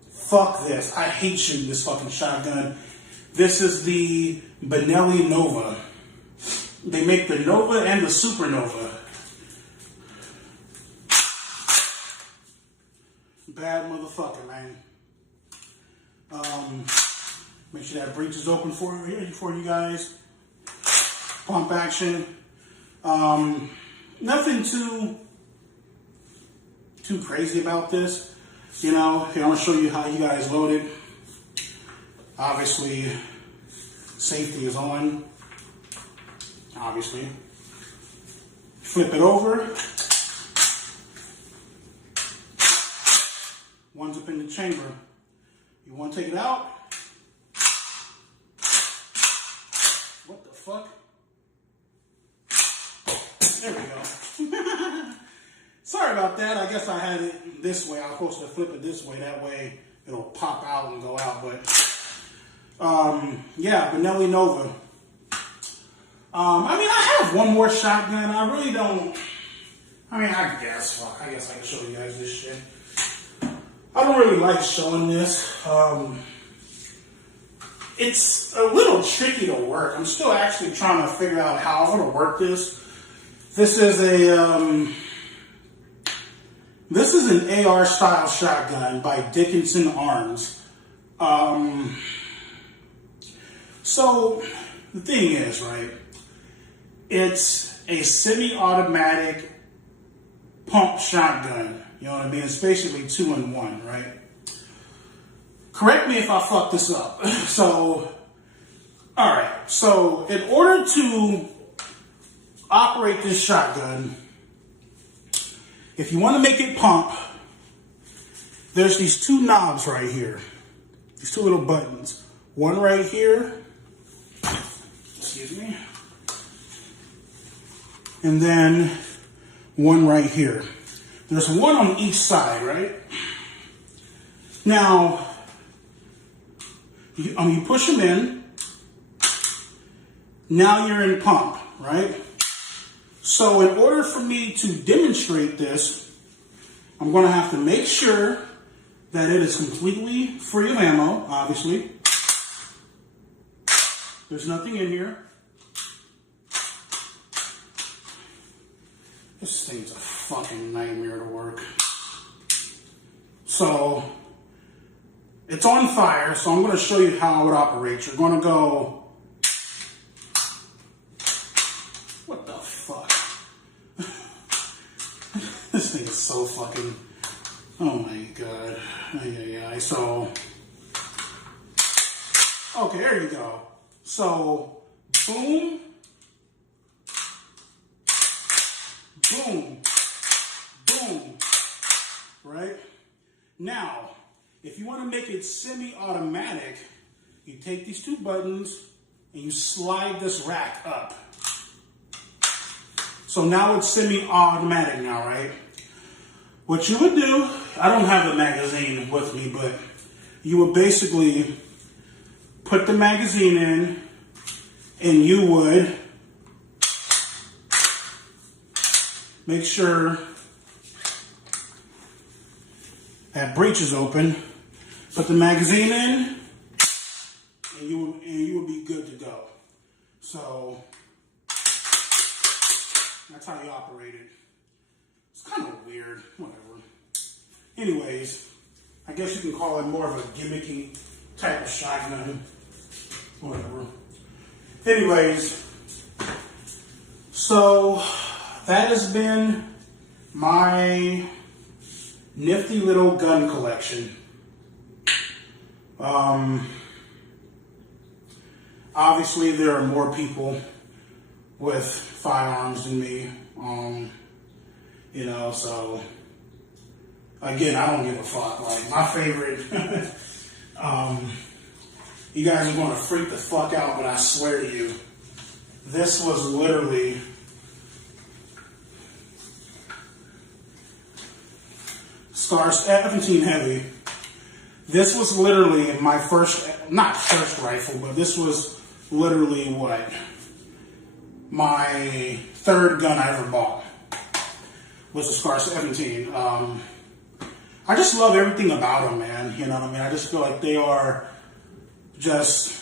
fuck this. I hate shooting this fucking shotgun. This is the Benelli Nova. They make the Nova and the Supernova. Bad motherfucker, man. Make sure that breech is open for you guys. Pump action. Nothing too crazy about this. You know, here I'm gonna show you how you guys load it. Obviously, safety is on. Obviously. Flip it over. One's up in the chamber. You want to take it out? What the fuck? There we go. Sorry about that. I guess I had it this way. I was supposed to flip it this way. That way it'll pop out and go out. But yeah, Benelli Nova. I mean, I have one more shotgun. I really don't. I mean, I guess I can show you guys this shit. I don't really like showing this. It's a little tricky to work. I'm still actually trying to figure out how I'm going to work this. This is an AR style shotgun by Dickinson Arms. So the thing is, right? It's a semi-automatic pump shotgun. You know what I mean? It's basically 2-in-1, right? Correct me if I fuck this up. So, all right. So, in order to operate this shotgun, if you want to make it pump, there's these two knobs right here. These two little buttons. One right here. Excuse me. And then one right here. There's one on each side, right? Now, you push them in. Now you're in pump, right? So in order for me to demonstrate this, I'm going to have to make sure that it is completely free of ammo, obviously. There's nothing in here. This thing's a fucking nightmare to work. So, it's on fire, so I'm going to show you how it would operate. You're going to go... What the fuck? This thing is so fucking... Oh my god. Yeah. So... Okay, there you go. So, boom... Boom, boom, right? Now, if you want to make it semi-automatic, you take these two buttons and you slide this rack up. So now it's semi-automatic now, right? What you would do, I don't have the magazine with me, but you would basically put the magazine in and you would make sure that breech is open. Put the magazine in, and you will be good to go. So that's how you operate it. It's kind of weird, whatever. Anyways, I guess you can call it more of a gimmicky type of shotgun. Whatever. Anyways, so that has been my nifty little gun collection. Obviously, there are more people with firearms than me. You know, so again, I don't give a fuck. Like, my favorite, you guys are going to freak the fuck out, but I swear to you, this was literally SCAR 17 Heavy. This was literally my first, not first rifle, but this was literally what? My third gun I ever bought was a SCAR 17. I just love everything about them, man. You know what I mean? I just feel like they are just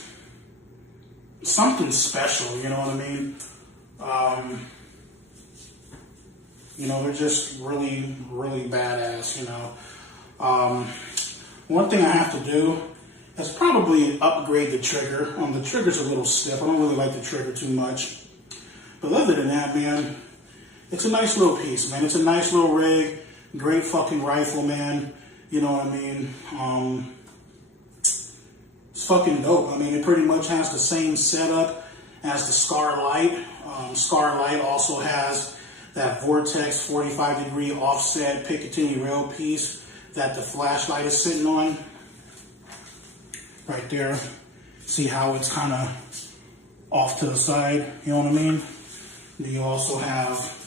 something special, you know what I mean? You know, they're just really, really badass, you know. One thing I have to do is probably upgrade the trigger. The trigger's a little stiff. I don't really like the trigger too much. But other than that, man, it's a nice little piece, man. It's a nice little rig. Great fucking rifle, man. You know what I mean? It's fucking dope. I mean, it pretty much has the same setup as the SCAR Light. SCAR Light also has that Vortex 45-degree offset Picatinny rail piece that the flashlight is sitting on. Right there. See how it's kind of off to the side? You know what I mean? Then you also have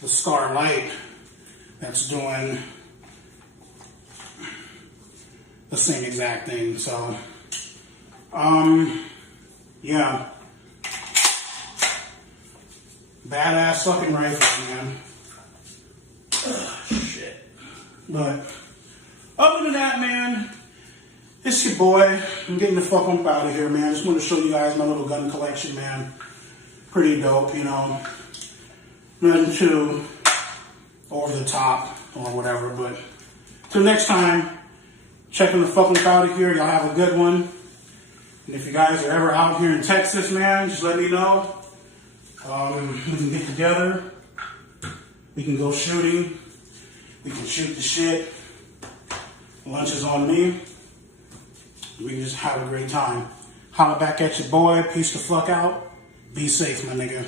the SCAR Light that's doing the same exact thing. So, yeah. Badass fucking rifle, man. Ugh, shit. But, other than that, man, it's your boy. I'm getting the fuck up out of here, man. I just want to show you guys my little gun collection, man. Pretty dope, you know. Nothing too over the top or whatever, but till next time, checking the fucking out of here. Y'all have a good one. And if you guys are ever out here in Texas, man, just let me know. We can get together. We can go shooting. We can shoot the shit. Lunch is on me. We can just have a great time. Holla back at your boy. Peace the fuck out. Be safe, my nigga.